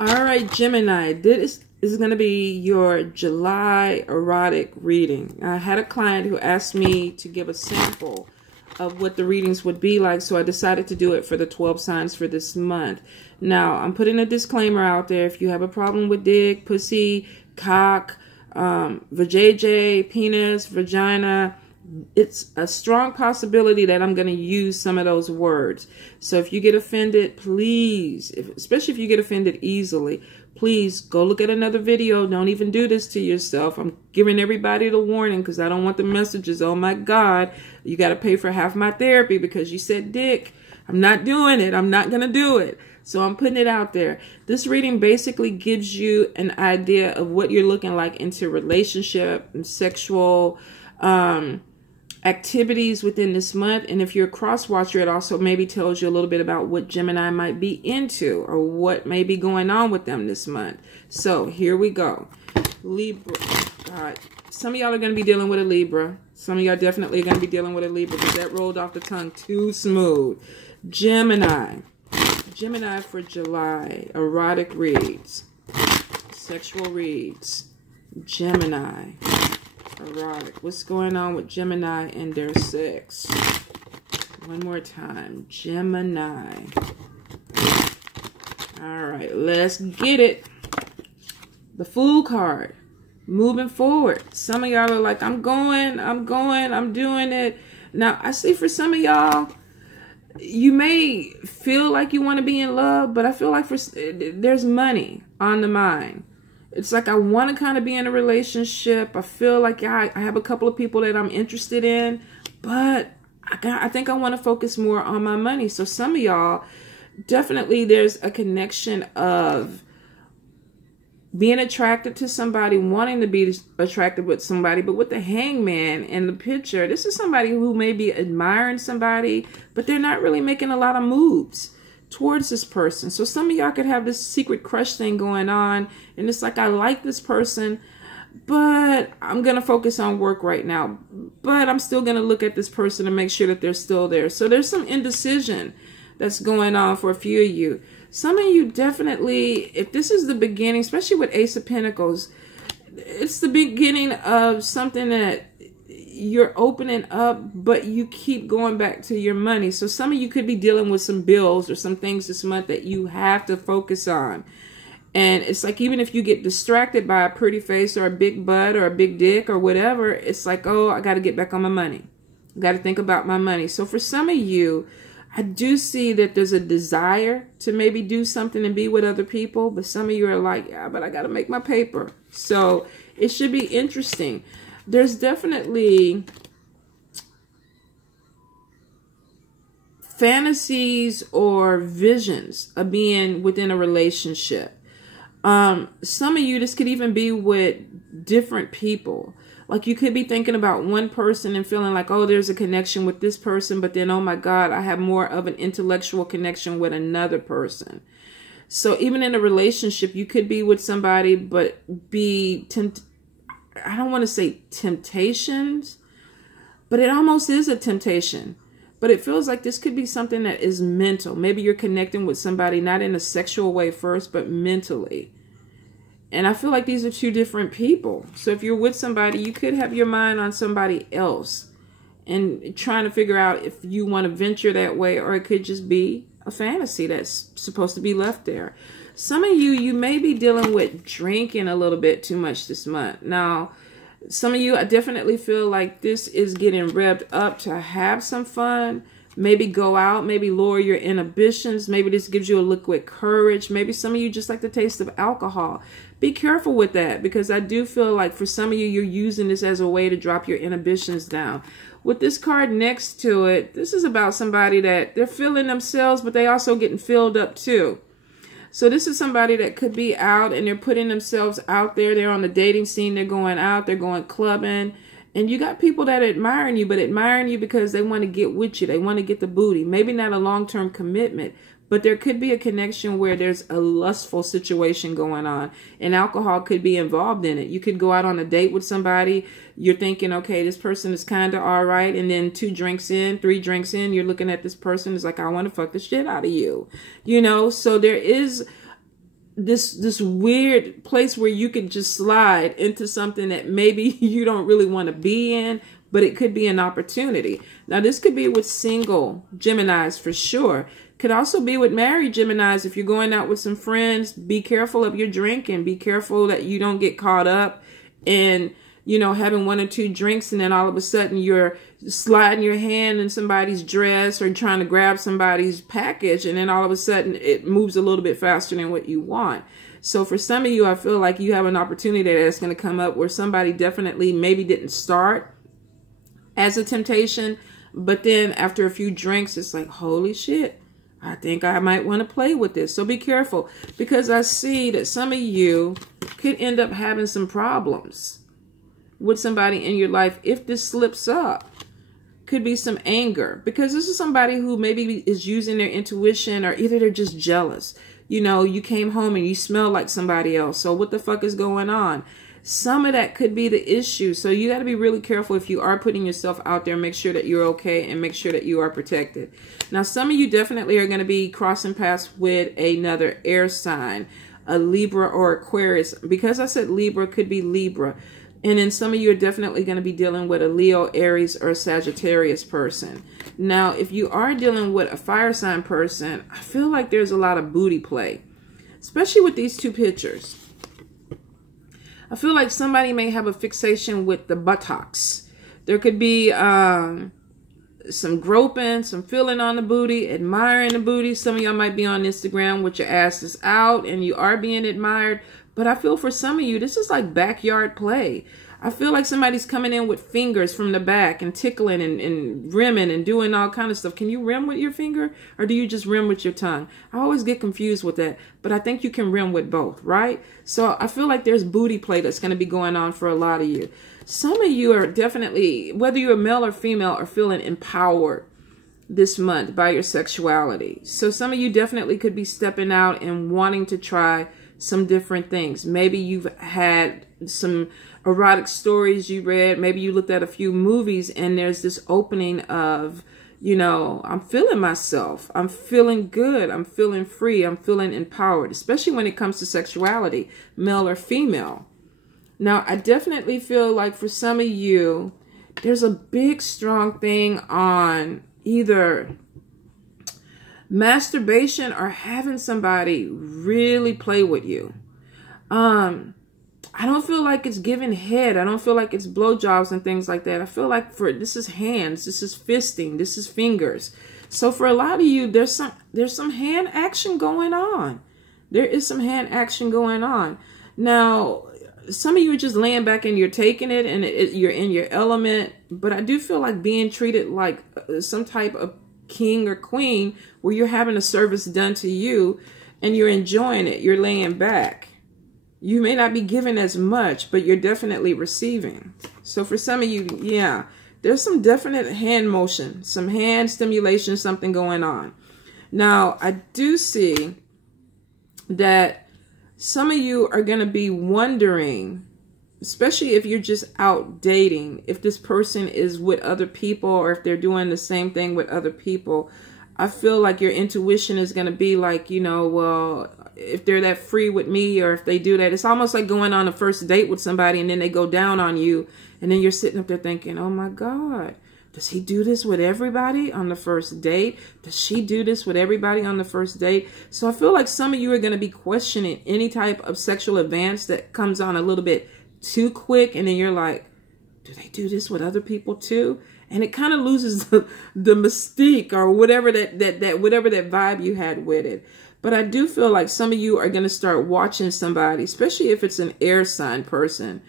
All right, Gemini, this is going to be your July erotic reading. I had a client who asked me to give a sample of what the readings would be like, so I decided to do it for the 12 signs for this month. Now, I'm putting a disclaimer out there. If you have a problem with dick, pussy, cock, vajayjay, penis, vagina, it's a strong possibility that I'm going to use some of those words. So if you get offended, please, especially if you get offended easily, please go look at another video. Don't even do this to yourself. I'm giving everybody the warning because I don't want the messages. Oh my God, you got to pay for half my therapy because you said dick. I'm not doing it. I'm not going to do it. So I'm putting it out there. This reading basically gives you an idea of what you're looking like into relationship and sexual activities within this month. And if you're a cross watcher, it also maybe tells you a little bit about what Gemini might be into or what may be going on with them this month. So here we go. Libra. God. Some of y'all are going to be dealing with a Libra. Some of y'all definitely are going to be dealing with a Libra because that rolled off the tongue too smooth. Gemini. Gemini for July. Erotic reads. Sexual reads. Gemini. Erotic. What's going on with Gemini and their sex? One more time. Gemini. All right, let's get it. The Fool card. Moving forward. Some of y'all are like, I'm going, I'm doing it. Now, I see for some of y'all, you may feel like you want to be in love, but I feel like there's money on the mind. It's like I want to kind of be in a relationship. I feel like I have a couple of people that I'm interested in, but I think I want to focus more on my money. So some of y'all, definitely there's a connection of being attracted to somebody, wanting to be attracted with somebody, but with the Hangman in the picture, this is somebody who may be admiring somebody, but they're not really making a lot of moves towards this person. So some of y'all could have this secret crush thing going on, and it's like, I like this person, but I'm going to focus on work right now. But I'm still going to look at this person and make sure that they're still there. So there's some indecision that's going on for a few of you. Some of you definitely, if this is the beginning, especially with Ace of Pentacles, it's the beginning of something that you're opening up, but you keep going back to your money. So some of you could be dealing with some bills or some things this month that you have to focus on. And it's like, even if you get distracted by a pretty face or a big butt or a big dick or whatever, it's like, oh, I got to get back on my money. I got to think about my money. So for some of you, I do see that there's a desire to maybe do something and be with other people. But some of you are like, yeah, but I got to make my paper. So it should be interesting. There's definitely fantasies or visions of being within a relationship. Some of you, this could even be with different people. Like you could be thinking about one person and feeling like, oh, there's a connection with this person, but then, oh my God, I have more of an intellectual connection with another person. So even in a relationship, you could be with somebody, but be I don't want to say temptations, but it almost is a temptation. But it feels like this could be something that is mental. Maybe you're connecting with somebody, not in a sexual way first, but mentally. And I feel like these are two different people. So if you're with somebody, you could have your mind on somebody else and trying to figure out if you want to venture that way, or it could just be a fantasy that's supposed to be left there. Some of you, you may be dealing with drinking a little bit too much this month. Now, some of you, I definitely feel like this is getting revved up to have some fun. Maybe go out, maybe lower your inhibitions. Maybe this gives you a liquid courage. Maybe some of you just like the taste of alcohol. Be careful with that, because I do feel like for some of you, you're using this as a way to drop your inhibitions down. With this card next to it, this is about somebody that they're feeling themselves, but they also getting filled up too. So this is somebody that could be out and they're putting themselves out there. They're on the dating scene. They're going out. They're going clubbing. And you got people that are admiring you, but admiring you because they want to get with you. They want to get the booty. Maybe not a long-term commitment, but there could be a connection where there's a lustful situation going on. And alcohol could be involved in it. You could go out on a date with somebody. You're thinking, okay, this person is kind of all right. And then 2 drinks in, 3 drinks in, you're looking at this person. It's like, I want to fuck the shit out of you. You know, so there is this weird place where you can just slide into something that maybe you don't really want to be in, but it could be an opportunity. Now, this could be with single Geminis for sure. Could also be with married Geminis. If you're going out with some friends, be careful of your drinking. Be careful that you don't get caught up in, you know, having 1 or 2 drinks and then all of a sudden you're sliding your hand in somebody's dress or trying to grab somebody's package, and then all of a sudden it moves a little bit faster than what you want. So for some of you, I feel like you have an opportunity that's going to come up where somebody definitely maybe didn't start as a temptation, but then after a few drinks, it's like, holy shit, I think I might want to play with this. So be careful, because I see that some of you could end up having some problems with somebody in your life if this slips up. Could be some anger, because this is somebody who maybe is using their intuition, or either they're just jealous. You know, you came home and you smell like somebody else. So what the fuck is going on? Some of that could be the issue. So you got to be really careful if you are putting yourself out there. Make sure that you're okay and make sure that you are protected. Now, some of you definitely are going to be crossing paths with another air sign, a Libra or Aquarius. Because I said Libra, could be Libra. And then some of you are definitely going to be dealing with a Leo, Aries, or Sagittarius person. Now, if you are dealing with a fire sign person, I feel like there's a lot of booty play, especially with these 2 pictures. I feel like somebody may have a fixation with the buttocks. There could be some groping, some feeling on the booty, admiring the booty. Some of y'all might be on Instagram with your asses out and you are being admired. But I feel for some of you, this is like backyard play. I feel like somebody's coming in with fingers from the back and tickling and rimming and doing all kind of stuff. Can you rim with your finger, or do you just rim with your tongue? I always get confused with that, but I think you can rim with both, right? So I feel like there's booty play that's going to be going on for a lot of you. Some of you are definitely, whether you're male or female, are feeling empowered this month by your sexuality. So some of you definitely could be stepping out and wanting to try some different things. Maybe you've had some erotic stories you read. Maybe you looked at a few movies and there's this opening of, you know, I'm feeling myself. I'm feeling good. I'm feeling free. I'm feeling empowered, especially when it comes to sexuality, male or female. Now, I definitely feel like for some of you, there's a big, strong thing on either masturbation or having somebody really play with you. I don't feel like it's giving head. I don't feel like it's blowjobs and things like that. I feel like this is hands, this is fisting, this is fingers. So for a lot of you, there's some hand action going on. There is some hand action going on. Now, some of you are just laying back and you're taking it and you're in your element. But I do feel like being treated like some type of king or queen, where you're having a service done to you and you're enjoying it. You're laying back. You may not be giving as much, but you're definitely receiving. So for some of you, yeah, there's some definite hand motion, some hand stimulation, something going on. Now, I do see that some of you are going to be wondering, especially if you're just out dating, if this person is with other people or if they're doing the same thing with other people. I feel like your intuition is going to be like, you know, well, if they're that free with me, or if they do that, it's almost like going on a first date with somebody and then they go down on you. And then you're sitting up there thinking, oh my God, does he do this with everybody on the first date? Does she do this with everybody on the first date? So I feel like some of you are going to be questioning any type of sexual advance that comes on a little bit too quick. And then you're like, do they do this with other people too? And it kind of loses the mystique, or whatever whatever that vibe you had with it. But I do feel like some of you are going to start watching somebody, especially if it's an air sign person.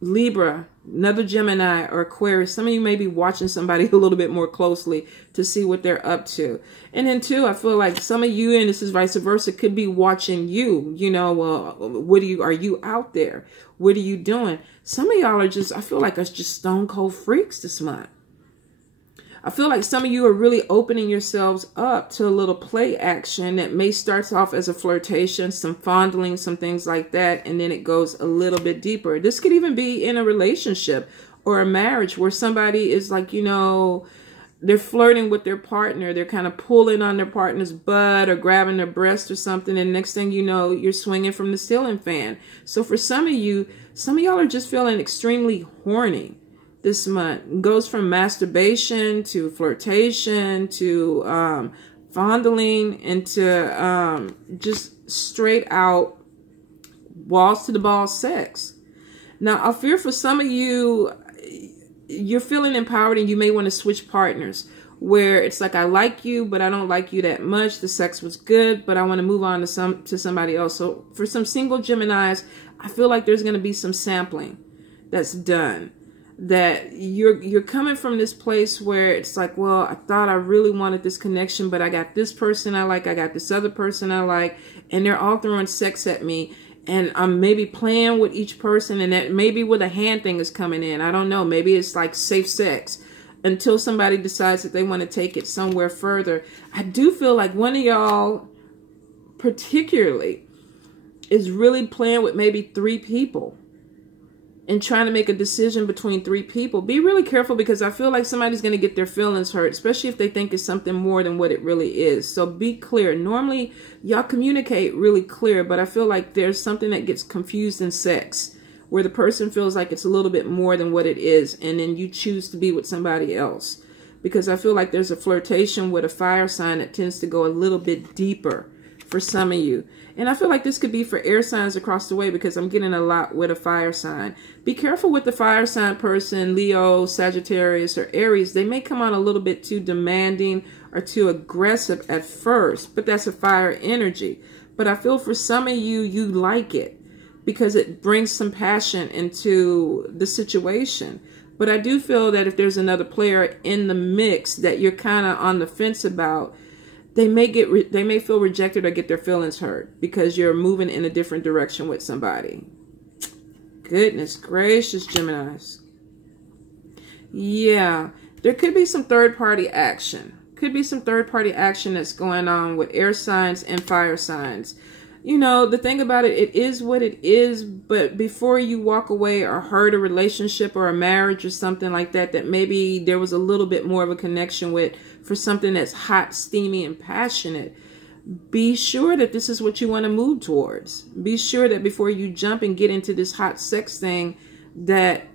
Libra, another Gemini, or Aquarius. Some of you may be watching somebody a little bit more closely to see what they're up to. And then too, I feel like some of you, and this is vice versa, could be watching you. You know, well, are you out there? What are you doing? Some of y'all are just, I feel like us just stone cold freaks this month. I feel like some of you are really opening yourselves up to a little play action that may start off as a flirtation, some fondling, some things like that, and then it goes a little bit deeper. This could even be in a relationship or a marriage where somebody is like, you know, they're flirting with their partner. They're kind of pulling on their partner's butt or grabbing their breast or something. And next thing you know, you're swinging from the ceiling fan. So for some of y'all are just feeling extremely horny this month. It goes from masturbation to flirtation to fondling into just straight out walls to the balls sex. Now, I fear for some of you, you're feeling empowered and you may want to switch partners where it's like, I like you, but I don't like you that much. The sex was good, but I want to move on to somebody else. So for some single Geminis, I feel like there's going to be some sampling that's done. That you're coming from this place where it's like, well, I thought I really wanted this connection, but I got this person I like, I got this other person I like, and they're all throwing sex at me. And I'm maybe playing with each person, and that maybe where the hand thing is coming in. I don't know. Maybe it's like safe sex until somebody decides that they want to take it somewhere further. I do feel like one of y'all particularly is really playing with maybe 3 people and trying to make a decision between 3 people. Be really careful, because I feel like somebody's going to get their feelings hurt, especially if they think it's something more than what it really is. So be clear. Normally, y'all communicate really clear, but I feel like there's something that gets confused in sex, where the person feels like it's a little bit more than what it is, and then you choose to be with somebody else. Because I feel like there's a flirtation with a fire sign that tends to go a little bit deeper for some of you. And I feel like this could be for air signs across the way, because I'm getting a lot with a fire sign. Be careful with the fire sign person, Leo, Sagittarius, or Aries. They may come on a little bit too demanding or too aggressive at first, but that's a fire energy. But I feel for some of you, you like it because it brings some passion into the situation. But I do feel that if there's another player in the mix that you're kind of on the fence about, they may feel rejected or get their feelings hurt because you're moving in a different direction with somebody. Goodness gracious, Geminis. Yeah, there could be some third-party action. Could be some third-party action that's going on with air signs and fire signs. You know, the thing about it, it is what it is, but before you walk away or hurt a relationship or a marriage or something like that, that maybe there was a little bit more of a connection with, for something that's hot, steamy, and passionate, be sure that this is what you want to move towards. Be sure that before you jump and get into this hot sex thing, that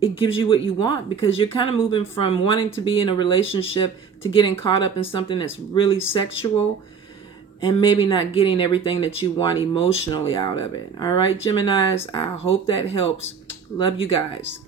it gives you what you want, because you're kind of moving from wanting to be in a relationship to getting caught up in something that's really sexual, and maybe not getting everything that you want emotionally out of it. All right, Geminis, I hope that helps. Love you guys.